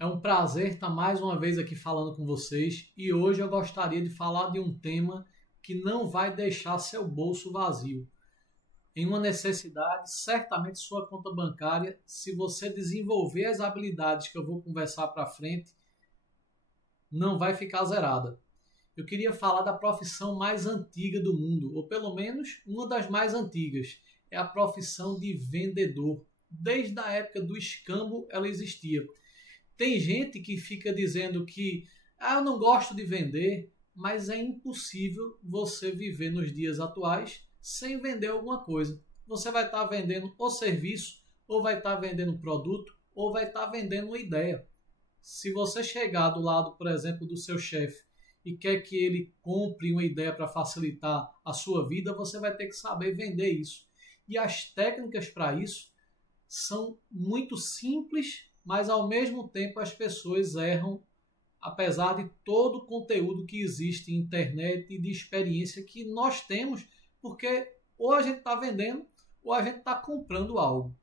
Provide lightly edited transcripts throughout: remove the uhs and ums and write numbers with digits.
É um prazer estar mais uma vez aqui falando com vocês e hoje eu gostaria de falar de um tema que não vai deixar seu bolso vazio. Em uma necessidade, certamente sua conta bancária, se você desenvolver as habilidades que eu vou conversar para frente, não vai ficar zerada. Eu queria falar da profissão mais antiga do mundo, ou pelo menos uma das mais antigas. É a profissão de vendedor. Desde a época do escambo ela existia. Tem gente que fica dizendo que eu não gosto de vender, mas é impossível você viver nos dias atuais sem vender alguma coisa. Você vai estar vendendo o serviço, ou vai estar vendendo produto, ou vai estar vendendo uma ideia. Se você chegar do lado, por exemplo, do seu chefe e quer que ele compre uma ideia para facilitar a sua vida, você vai ter que saber vender isso. E as técnicas para isso são muito simples, mas ao mesmo tempo as pessoas erram, apesar de todo o conteúdo que existe em internet e de experiência que nós temos, porque ou a gente está vendendo ou a gente está comprando algo.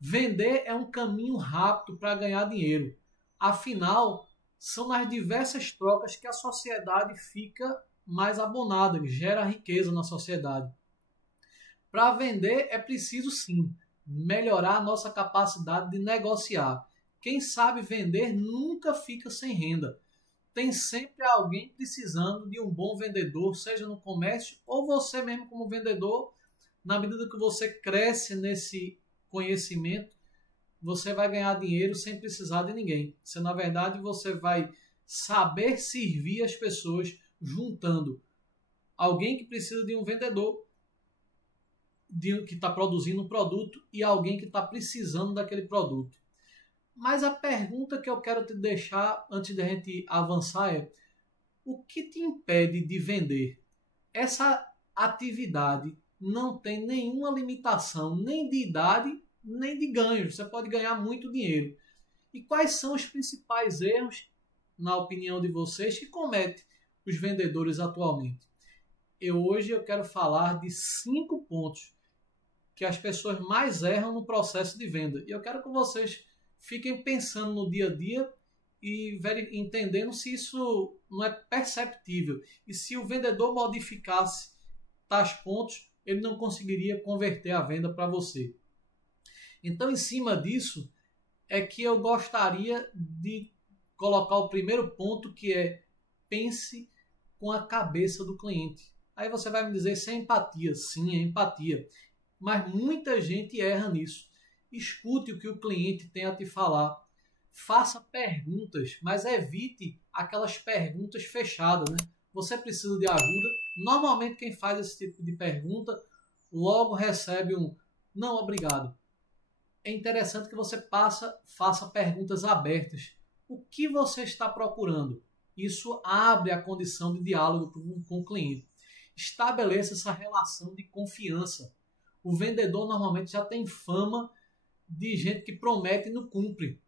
Vender é um caminho rápido para ganhar dinheiro. Afinal, são nas diversas trocas que a sociedade fica mais abonada, gera riqueza na sociedade. Para vender é preciso sim melhorar a nossa capacidade de negociar. Quem sabe vender nunca fica sem renda. Tem sempre alguém precisando de um bom vendedor, seja no comércio ou você mesmo como vendedor. Na medida que você cresce nesse conhecimento, você vai ganhar dinheiro sem precisar de ninguém. Na verdade, você vai saber servir as pessoas juntando alguém que precisa de um vendedor, que está produzindo um produto, e alguém que está precisando daquele produto. Mas a pergunta que eu quero te deixar antes de a gente avançar é: o que te impede de vender? Essa atividade não tem nenhuma limitação, nem de idade, nem de ganho. Você pode ganhar muito dinheiro. E quais são os principais erros, na opinião de vocês, que cometem os vendedores atualmente? Hoje eu quero falar de 5 pontos que as pessoas mais erram no processo de venda. E eu quero que vocês fiquem pensando no dia a dia e entendendo se isso não é perceptível. E se o vendedor modificasse tais pontos, ele não conseguiria converter a venda para você. Então, em cima disso, é que eu gostaria de colocar o primeiro ponto, que é: pense com a cabeça do cliente. Aí você vai me dizer se é empatia. Sim, é empatia. Mas muita gente erra nisso. Escute o que o cliente tem a te falar. Faça perguntas, mas evite aquelas perguntas fechadas, né? Você precisa de ajuda? Normalmente quem faz esse tipo de pergunta logo recebe um não, obrigado. É interessante que você faça perguntas abertas. O que você está procurando? Isso abre a condição de diálogo com o cliente. Estabeleça essa relação de confiança. O vendedor normalmente já tem fama de gente que promete e não cumpre.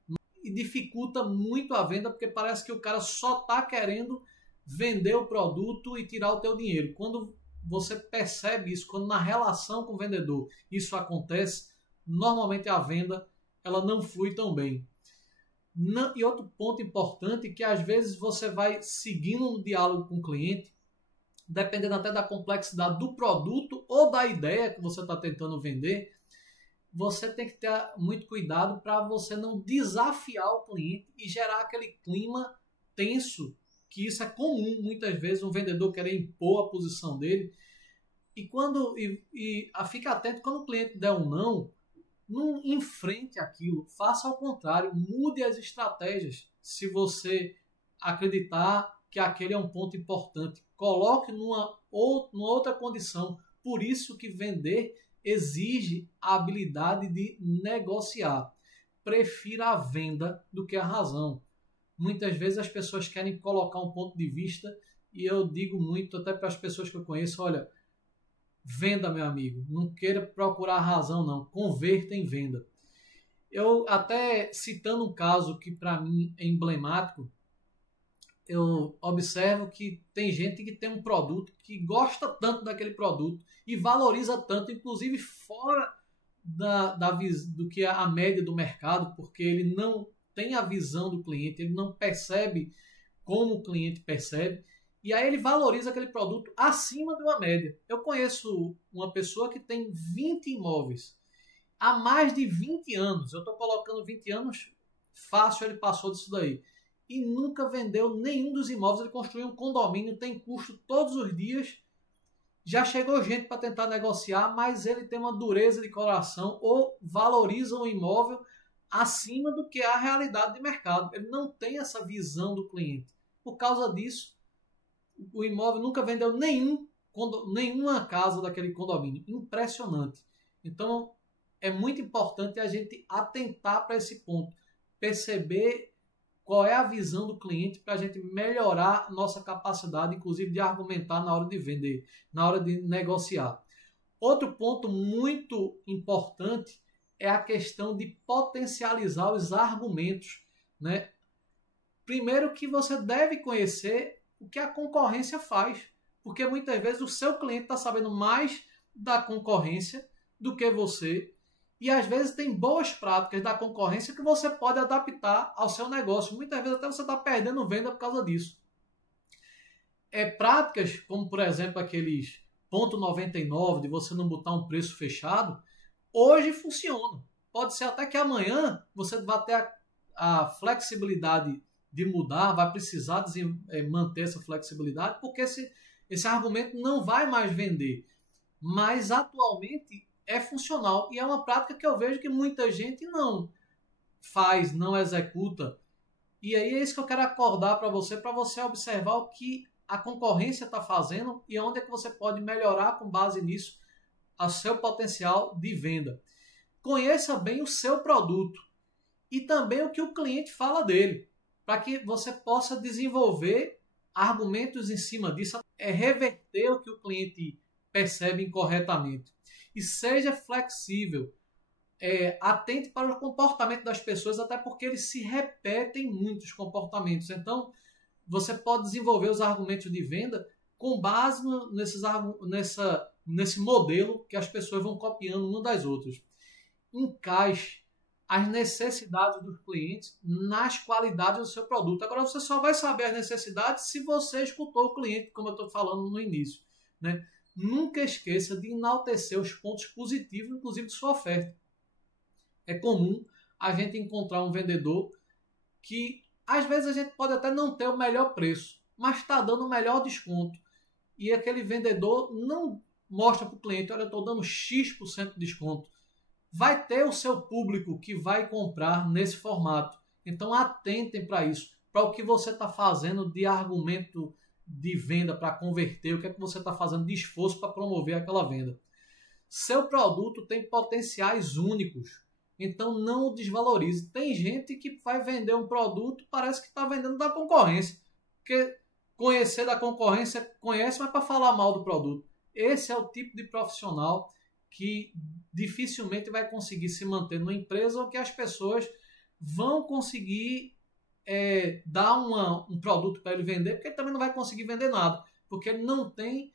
E dificulta muito a venda, porque parece que o cara só está querendo vender o produto e tirar o teu dinheiro. Quando você percebe isso, quando na relação com o vendedor isso acontece, normalmente a venda ela não flui tão bem. E outro ponto importante é que às vezes você vai seguindo no diálogo com o cliente, dependendo até da complexidade do produto ou da ideia que você está tentando vender, você tem que ter muito cuidado para você não desafiar o cliente e gerar aquele clima tenso, que isso é comum muitas vezes, um vendedor querer impor a posição dele. Fique atento quando o cliente der um não enfrente aquilo, faça ao contrário, mude as estratégias. Se você acreditar que aquele é um ponto importante, coloque numa outra condição. Por isso que vender exige a habilidade de negociar. Prefira a venda do que a razão. Muitas vezes as pessoas querem colocar um ponto de vista e eu digo muito até para as pessoas que eu conheço: olha, venda, meu amigo, não queira procurar razão não, converta em venda. Eu até citando um caso que para mim é emblemático, eu observo que tem gente que tem um produto que gosta tanto daquele produto e valoriza tanto, inclusive fora do que é a média do mercado, porque ele não tem a visão do cliente, ele não percebe como o cliente percebe, e aí ele valoriza aquele produto acima de uma média. Eu conheço uma pessoa que tem 20 imóveis há mais de 20 anos. Eu estou colocando 20 anos, fácil, ele passou disso daí. E nunca vendeu nenhum dos imóveis. Ele construiu um condomínio, tem custo todos os dias. Já chegou gente para tentar negociar, mas ele tem uma dureza de coração ou valoriza o imóvel acima do que é a realidade de mercado. Ele não tem essa visão do cliente. Por causa disso, o imóvel nunca vendeu nenhuma casa daquele condomínio. Impressionante. Então, é muito importante a gente atentar para esse ponto. Perceber qual é a visão do cliente para a gente melhorar nossa capacidade, inclusive, de argumentar na hora de vender, na hora de negociar. Outro ponto muito importante é a questão de potencializar os argumentos, né? Primeiro que você deve conhecer o que a concorrência faz, porque muitas vezes o seu cliente está sabendo mais da concorrência do que você, e às vezes tem boas práticas da concorrência que você pode adaptar ao seu negócio. Muitas vezes até você está perdendo venda por causa disso. Práticas como, por exemplo, aqueles ponto 99 de você não botar um preço fechado, hoje funcionam. Pode ser até que amanhã você vá ter a flexibilidade de mudar, vai precisar manter essa flexibilidade, porque esse argumento não vai mais vender. Mas atualmente é funcional e é uma prática que eu vejo que muita gente não faz, não executa. E aí é isso que eu quero acordar para você observar o que a concorrência está fazendo e onde é que você pode melhorar com base nisso o seu potencial de venda. Conheça bem o seu produto e também o que o cliente fala dele, para que você possa desenvolver argumentos em cima disso, reverter o que o cliente percebe incorretamente. E seja flexível, atente para o comportamento das pessoas, até porque eles se repetem muitos comportamentos. Então, você pode desenvolver os argumentos de venda com base nesse modelo que as pessoas vão copiando uma das outras. Encaixe as necessidades dos clientes nas qualidades do seu produto. Agora, você só vai saber as necessidades se você escutou o cliente, como eu estou falando no início, né? Nunca esqueça de enaltecer os pontos positivos, inclusive de sua oferta. É comum a gente encontrar um vendedor que, às vezes, a gente pode até não ter o melhor preço, mas está dando o melhor desconto. E aquele vendedor não mostra para o cliente, olha, eu estou dando X% de desconto. Vai ter o seu público que vai comprar nesse formato. Então, atentem para isso, para o que você está fazendo de argumento de venda para converter, o que é que você está fazendo de esforço para promover aquela venda. Seu produto tem potenciais únicos, então não o desvalorize. Tem gente que vai vender um produto, parece que está vendendo da concorrência, porque conhecer da concorrência, conhece, mas para falar mal do produto. Esse é o tipo de profissional que dificilmente vai conseguir se manter numa empresa ou que as pessoas vão conseguir dar um produto para ele vender, porque ele também não vai conseguir vender nada, porque ele não tem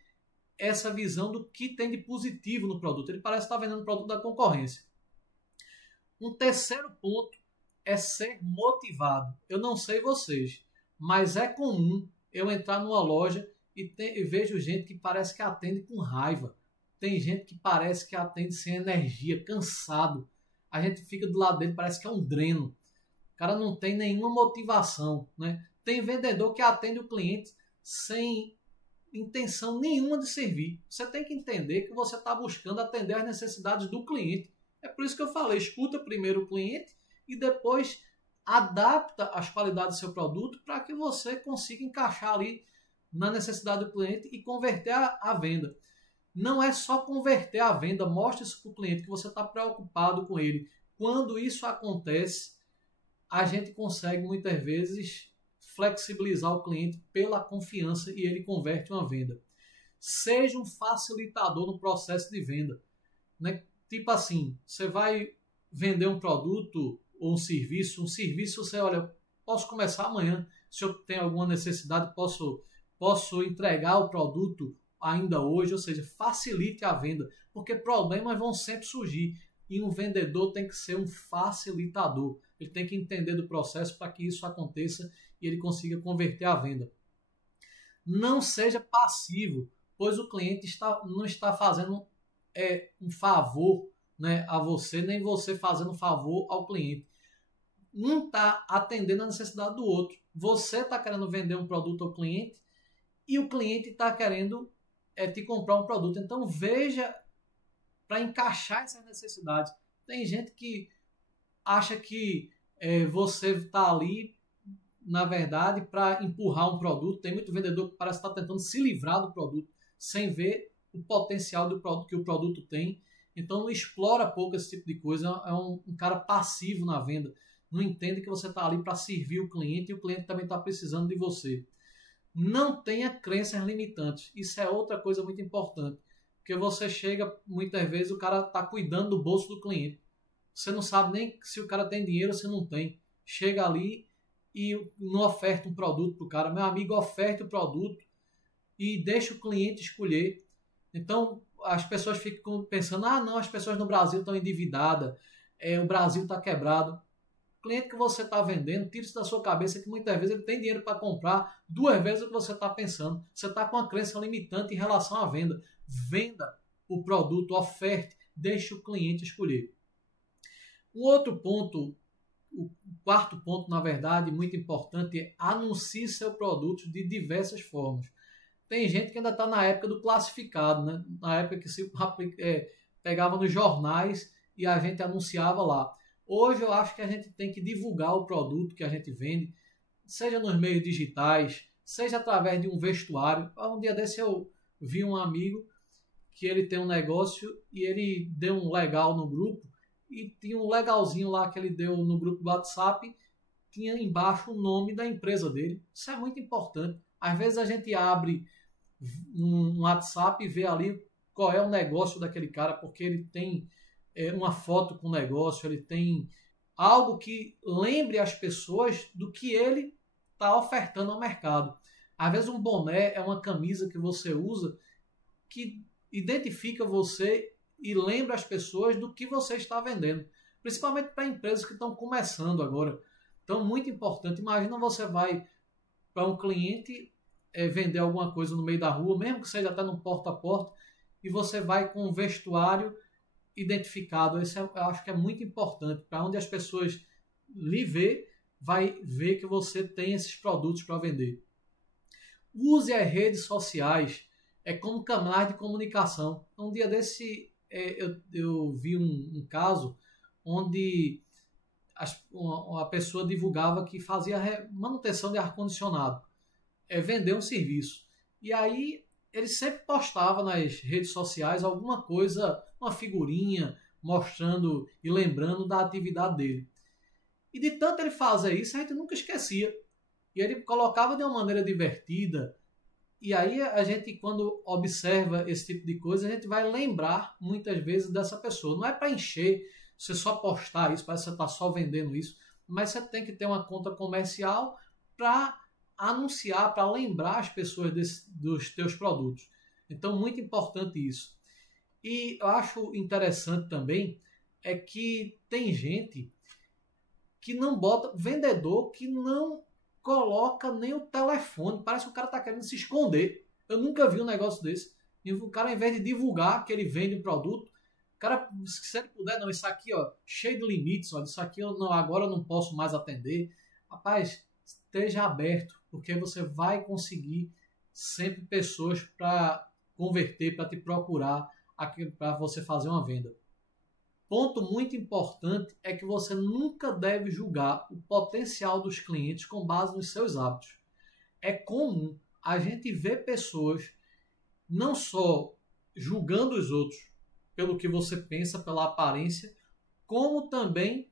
essa visão do que tem de positivo no produto. Ele parece estar vendendo o produto da concorrência. Um terceiro ponto é ser motivado. Eu não sei vocês, mas é comum eu entrar numa loja e vejo gente que parece que atende com raiva. Tem gente que parece que atende sem energia, cansado. A gente fica do lado dele, parece que é um dreno. O cara não tem nenhuma motivação, né? Tem vendedor que atende o cliente sem intenção nenhuma de servir. Você tem que entender que você está buscando atender às necessidades do cliente. É por isso que eu falei, escuta primeiro o cliente e depois adapta as qualidades do seu produto para que você consiga encaixar ali na necessidade do cliente e converter a venda. Não é só converter a venda, mostre isso para o cliente que você está preocupado com ele. Quando isso acontece, a gente consegue muitas vezes flexibilizar o cliente pela confiança e ele converte uma venda. Seja um facilitador no processo de venda, né? Tipo assim, você vai vender um produto ou um serviço você olha, posso começar amanhã, se eu tenho alguma necessidade, posso entregar o produto ainda hoje, ou seja, facilite a venda, porque problemas vão sempre surgir e um vendedor tem que ser um facilitador. ele tem que entender do processo para que isso aconteça e ele consiga converter a venda. Não seja passivo, pois o cliente não está fazendo um favor, né, a você, nem você fazendo favor ao cliente. Um está atendendo a necessidade do outro. Você está querendo vender um produto ao cliente e o cliente está querendo te comprar um produto. Então veja para encaixar essas necessidades. Tem gente que acha que você está ali, na verdade, para empurrar um produto. Tem muito vendedor que parece estar tentando se livrar do produto, sem ver o potencial do produto que o produto tem. Então não explora pouco esse tipo de coisa. É um cara passivo na venda. Não entende que você está ali para servir o cliente e o cliente também está precisando de você. Não tenha crenças limitantes. Isso é outra coisa muito importante. Porque você chega, muitas vezes, o cara está cuidando do bolso do cliente. Você não sabe nem se o cara tem dinheiro ou se não tem. Chega ali e não oferta um produto para o cara. Meu amigo, oferte o produto e deixa o cliente escolher. Então, as pessoas ficam pensando, não, as pessoas no Brasil estão endividadas, o Brasil está quebrado. O cliente que você está vendendo, tira isso da sua cabeça que muitas vezes ele tem dinheiro para comprar 2 vezes o que você está pensando. Você está com uma crença limitante em relação à venda. Venda o produto, oferte, deixe o cliente escolher. Um outro ponto, o quarto ponto, na verdade, muito importante, é anuncie seu produto de diversas formas. Tem gente que ainda está na época do classificado, né? Na época que se pegava nos jornais e a gente anunciava lá. Hoje eu acho que a gente tem que divulgar o produto que a gente vende, seja nos meios digitais, seja através de um vestuário. Um dia desse eu vi um amigo que ele tem um negócio e ele deu um legal no grupo e tinha um legalzinho lá que ele deu no grupo do WhatsApp, tinha embaixo o nome da empresa dele. Isso é muito importante. Às vezes a gente abre um WhatsApp e vê ali qual é o negócio daquele cara, porque ele tem uma foto com o negócio, ele tem algo que lembre as pessoas do que ele está ofertando ao mercado. Às vezes um boné é uma camisa que você usa que identifica você e lembra as pessoas do que você está vendendo, principalmente para empresas que estão começando agora. Então, muito importante. Imagina você vai para um cliente vender alguma coisa no meio da rua, mesmo que seja até no porta a porta, e você vai com um vestuário identificado. Isso eu acho que é muito importante. Para onde as pessoas lhe vê, vai ver que você tem esses produtos para vender. Use as redes sociais como canais de comunicação. Um dia desse eu vi um caso onde a pessoa divulgava que fazia manutenção de ar-condicionado, vender um serviço. E aí ele sempre postava nas redes sociais alguma coisa, uma figurinha, mostrando e lembrando da atividade dele. E de tanto ele fazer isso, a gente nunca esquecia. E ele colocava de uma maneira divertida. E aí a gente, quando observa esse tipo de coisa, a gente vai lembrar muitas vezes dessa pessoa. Não é para encher, você só postar isso, parece que você está só vendendo isso, mas você tem que ter uma conta comercial para anunciar, para lembrar as pessoas dos teus produtos. Então, muito importante isso. E eu acho interessante também que tem gente que não bota, vendedor que não coloca nem o telefone. Parece que o cara está querendo se esconder. Eu nunca vi um negócio desse. E o cara, ao invés de divulgar que ele vende um produto, o cara, se ele puder, não, isso aqui, ó, cheio de limites, ó, isso aqui agora eu não posso mais atender. Rapaz, esteja aberto, porque você vai conseguir sempre pessoas para converter, para te procurar, para você fazer uma venda. Ponto muito importante é que você nunca deve julgar o potencial dos clientes com base nos seus hábitos. É comum a gente ver pessoas não só julgando os outros pelo que você pensa, pela aparência, como também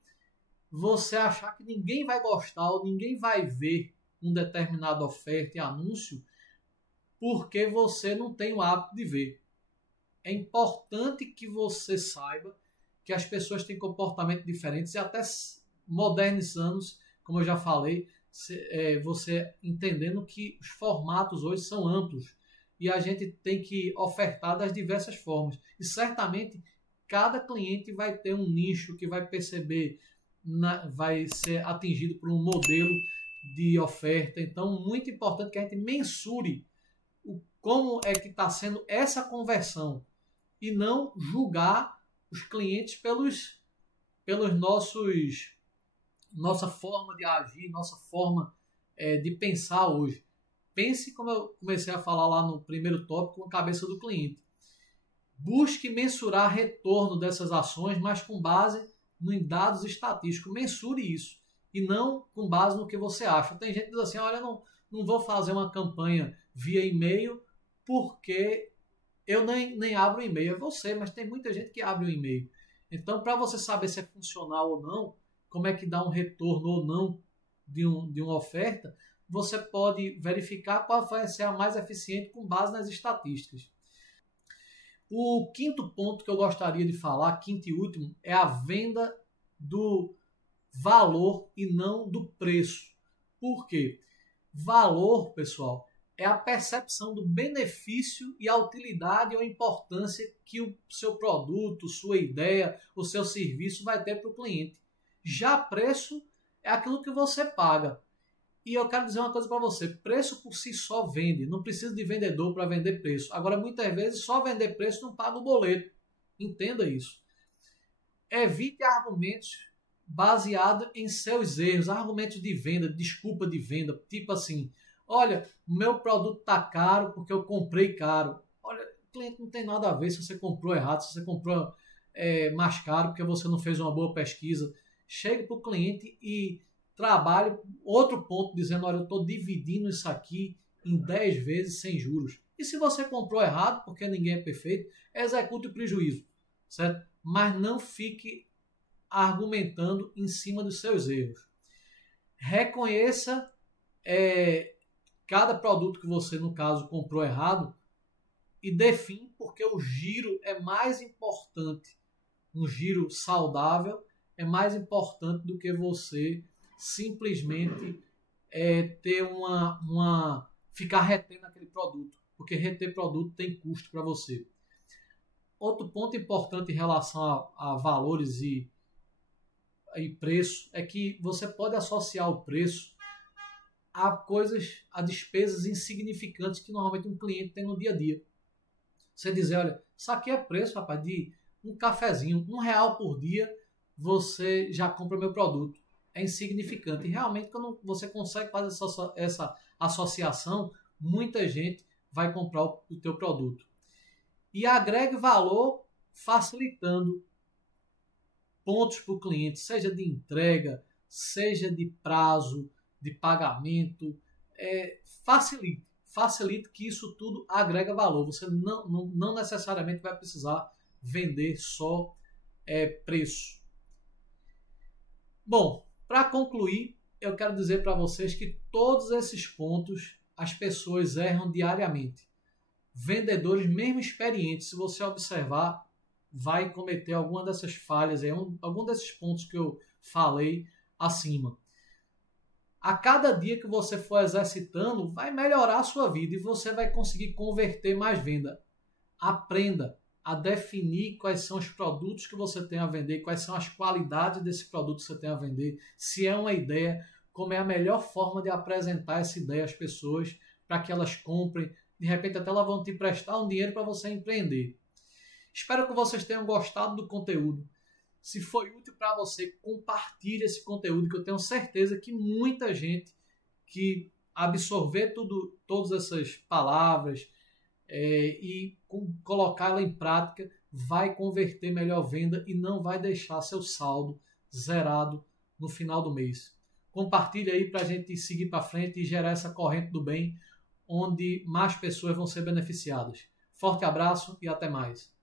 você achar que ninguém vai gostar ou ninguém vai ver um determinado oferta e anúncio porque você não tem o hábito de ver. É importante que você saiba que as pessoas têm comportamentos diferentes e até modernizando, como eu já falei, você entendendo que os formatos hoje são amplos e a gente tem que ofertar das diversas formas. E certamente cada cliente vai ter um nicho que vai perceber vai ser atingido por um modelo de oferta. Então, muito importante que a gente mensure como é que está sendo essa conversão e não julgar os clientes pelos nossa forma de agir, nossa forma de pensar hoje. Pense, como eu comecei a falar lá no primeiro tópico, com a cabeça do cliente. Busque mensurar retorno dessas ações, mas com base em dados estatísticos. Mensure isso e não com base no que você acha. Tem gente que diz assim, olha, não vou fazer uma campanha via e-mail porque eu nem abro o e-mail. É você, mas tem muita gente que abre o e-mail. Então, para você saber se é funcional ou não, como é que dá um retorno ou não de uma oferta, você pode verificar qual vai ser a mais eficiente com base nas estatísticas. O quinto ponto que eu gostaria de falar, quinto e último, é a venda do valor e não do preço. Por quê? Valor, pessoal, é a percepção do benefício e a utilidade ou a importância que o seu produto, sua ideia, o seu serviço vai ter para o cliente. Já preço é aquilo que você paga. E eu quero dizer uma coisa para você, preço por si só vende, não precisa de vendedor para vender preço. Agora, muitas vezes, só vender preço não paga o boleto. Entenda isso. Evite argumentos baseados em seus erros, argumentos de venda, desculpa de venda, tipo assim, olha, o meu produto está caro porque eu comprei caro. Olha, o cliente não tem nada a ver se você comprou errado, se você comprou mais caro porque você não fez uma boa pesquisa. Chegue para o cliente e trabalhe outro ponto dizendo, olha, eu estou dividindo isso aqui em 10 vezes sem juros. E se você comprou errado, porque ninguém é perfeito, execute o prejuízo, certo? Mas não fique argumentando em cima dos seus erros. Reconheça cada produto que você, no caso, comprou errado e define porque o giro é mais importante. Um giro saudável é mais importante do que você simplesmente ter ficar retendo aquele produto, porque reter produto tem custo para você. Outro ponto importante em relação a valores e preço é que você pode associar o preço a despesas insignificantes que normalmente um cliente tem no dia a dia. Você dizer, olha, isso aqui é preço, rapaz, de um cafezinho, R$1 por dia, você já compra meu produto. É insignificante. E realmente, quando você consegue fazer essa associação, muita gente vai comprar o teu produto. E agregue valor facilitando pontos para o cliente, seja de entrega, seja de prazo, de pagamento. Facilite que isso tudo agrega valor. Você não necessariamente vai precisar vender só preço. Bom, para concluir, eu quero dizer para vocês que todos esses pontos as pessoas erram diariamente. Vendedores, mesmo experientes, se você observar, vai cometer alguma dessas falhas, algum desses pontos que eu falei acima. A cada dia que você for exercitando, vai melhorar a sua vida e você vai conseguir converter mais venda. Aprenda a definir quais são os produtos que você tem a vender, quais são as qualidades desse produto que você tem a vender, se é uma ideia, como é a melhor forma de apresentar essa ideia às pessoas para que elas comprem. De repente até elas vão te emprestar um dinheiro para você empreender. Espero que vocês tenham gostado do conteúdo. Se foi útil para você, compartilhe esse conteúdo, que eu tenho certeza que muita gente que absorver todas essas palavras e colocá-la em prática vai converter melhor venda e não vai deixar seu saldo zerado no final do mês. Compartilhe aí para a gente seguir para frente e gerar essa corrente do bem, onde mais pessoas vão ser beneficiadas. Forte abraço e até mais.